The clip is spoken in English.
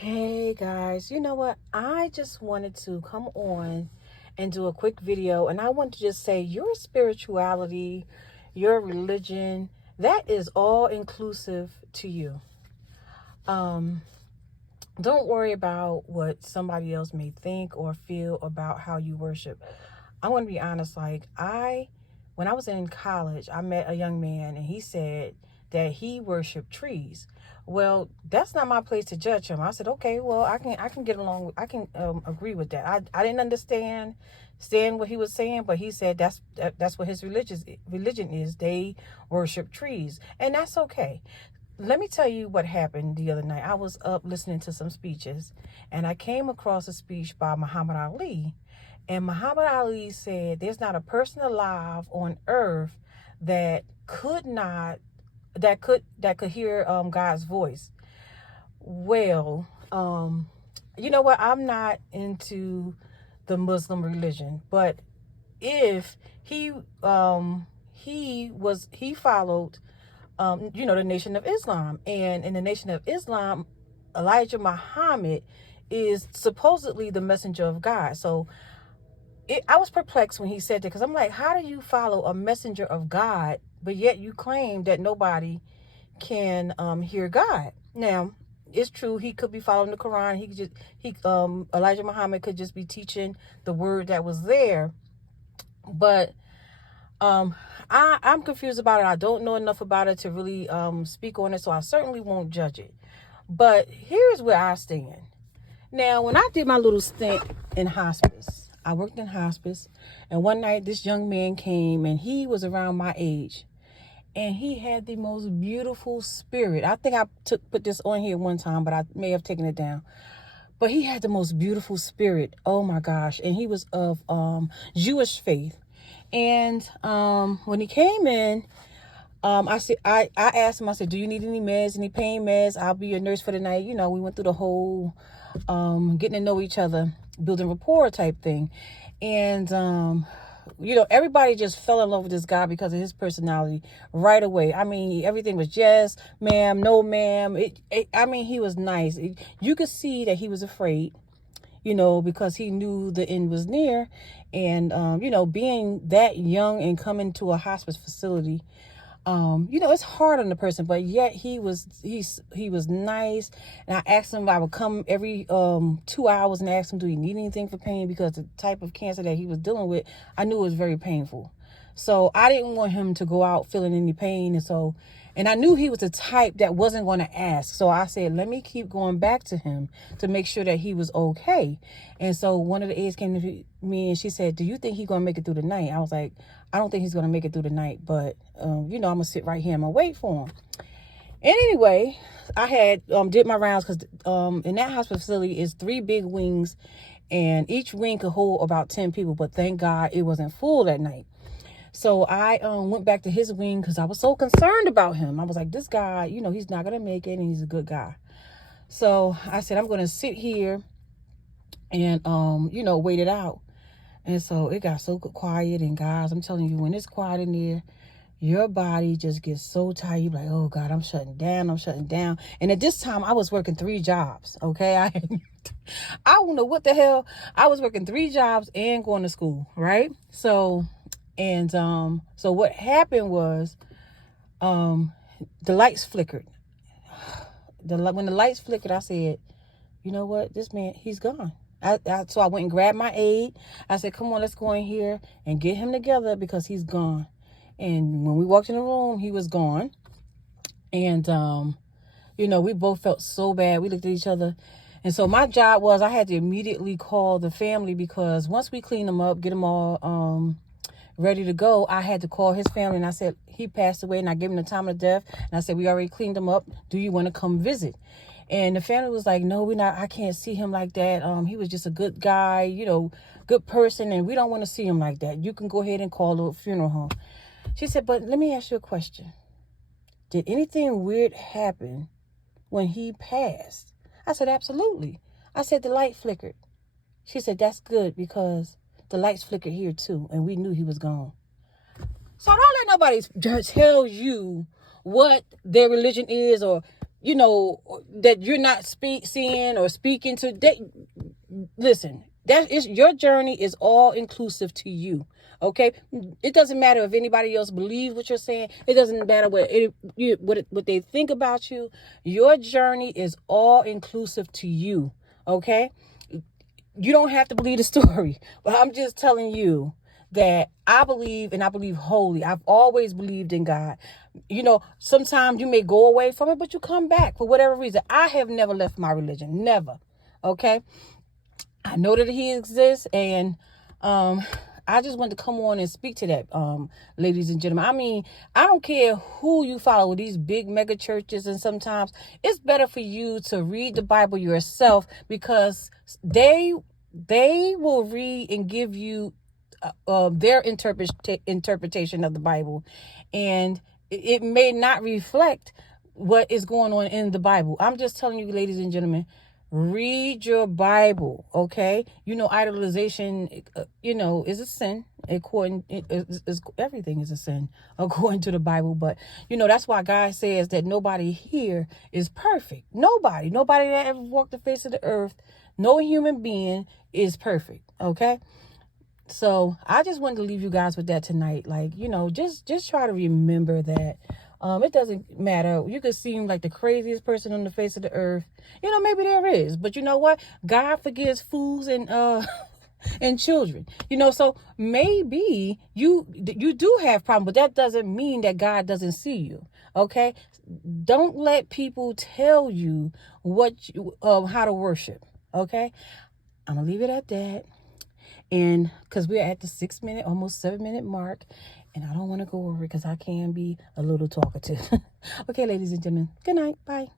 Hey guys, you know what? I just wanted to come on and do a quick video, and I want to just say your spirituality, your religion, that is all inclusive to you. Um, don't worry about what somebody else may think or feel about how you worship. I want to be honest, when I was in college, I met a young man and he said that he worshiped trees. Well, that's not my place to judge him. I said, okay, well, I can get along. I can agree with that. I didn't understand what he was saying, but he said that's what his religion is. They worship trees, and that's okay. Let me tell you what happened the other night. I was up listening to some speeches, and I came across a speech by Muhammad Ali. And Muhammad Ali said, there's not a person alive on earth that could hear God's voice. Well, you know what? I'm not into the Muslim religion, but if he followed the Nation of Islam. And in the Nation of Islam, Elijah Muhammad is supposedly the messenger of God. So I was perplexed when he said that, because I'm like, how do you follow a messenger of God, but yet you claim that nobody can hear God? Now, it's true, he could be following the Quran. Elijah Muhammad could just be teaching the word that was there. But I'm confused about it. I don't know enough about it to really speak on it, so I certainly won't judge it. But here's where I stand. Now, when I did my little stint in hospice, I worked in hospice, and one night this young man came, and he was around my age, and he had the most beautiful spirit. I think I put this on here one time, but I may have taken it down. But he had the most beautiful spirit. Oh my gosh. And he was of Jewish faith. And when he came in, I asked him, I said, do you need any meds, any pain meds? I'll be your nurse for the night. You know, we went through the whole getting to know each other, building rapport type thing. And everybody just fell in love with this guy because of his personality right away. I mean, everything was yes, ma'am, no, ma'am. He was nice. You could see that he was afraid, because he knew the end was near. And, being that young and coming to a hospice facility, it's hard on the person, but yet he was nice. And I asked him, I would come every 2 hours and ask him, do he need anything for pain? Because the type of cancer that he was dealing with, I knew it was very painful. So I didn't want him to go out feeling any pain. And I knew he was the type that wasn't going to ask. So I said, let me keep going back to him to make sure that he was okay. And so one of the aides came to me and she said, do you think he's going to make it through the night? I was like, I don't think he's going to make it through the night, but, I'm going to sit right here. I'm going to wait for him. And anyway, I had did my rounds because in that hospital facility is 3 big wings, and each wing could hold about 10 people. But thank God it wasn't full that night. So I went back to his wing because I was so concerned about him. I was like, this guy, he's not going to make it, and he's a good guy. So I said, I'm going to sit here and, wait it out. And so it got so quiet. And guys, I'm telling you, when it's quiet in there, your body just gets so tired. You're like, oh God, I'm shutting down. And at this time I was working 3 jobs. Okay. I don't know what the hell. I was working 3 jobs and going to school. Right. So what happened was, the lights flickered. When the lights flickered, I said, you know what? This man, he's gone. So I went and grabbed my aide. I said, come on, let's go in here and get him together because he's gone. And when we walked in the room, he was gone. And, we both felt so bad. We looked at each other. And so my job was I had to immediately call the family, because once we cleaned them up, get them all ready to go, I had to call his family. And I said, he passed away, and I gave him the time of death. And I said, we already cleaned him up. Do you want to come visit? And the family was like, no, I can't see him like that. He was just a good guy, good person. And we don't want to see him like that. You can go ahead and call the funeral home. She said, but let me ask you a question. Did anything weird happen when he passed? I said, absolutely. I said, the light flickered. She said, that's good, because the lights flickered here too, and we knew he was gone. So don't let nobody tell you what their religion is, or that you're not seeing or speaking to. Listen, that is your journey is all inclusive to you. Okay, it doesn't matter if anybody else believes what you're saying. It doesn't matter what they think about you. Your journey is all inclusive to you. Okay, you don't have to believe the story, but I'm just telling you that I believe, and I believe wholly. I've always believed in God. Sometimes you may go away from it, but you come back for whatever reason. I have never left my religion. Never. Okay. I know that he exists, and I just wanted to come on and speak to that, ladies and gentlemen. I mean, I don't care who you follow, these big mega churches, and sometimes it's better for you to read the Bible yourself, because they will read and give you their interpretation of the Bible, and it may not reflect what is going on in the Bible. I'm just telling you, ladies and gentlemen, read your Bible, okay? Idolization, is a sin. Everything is a sin according to the Bible. But that's why God says that nobody here is perfect. Nobody that ever walked the face of the earth, no human being is perfect, okay? So I just wanted to leave you guys with that tonight. Like, just try to remember that it doesn't matter. You could seem like the craziest person on the face of the earth. Maybe there is. But you know what? God forgives fools and and children. So maybe you do have problems, but that doesn't mean that God doesn't see you. Okay? Don't let people tell you how to worship. Okay? I'm gonna leave it at that. And because we're at the 6-minute, almost 7-minute mark, and I don't want to go over because I can be a little talkative. Okay, ladies and gentlemen, good night. Bye.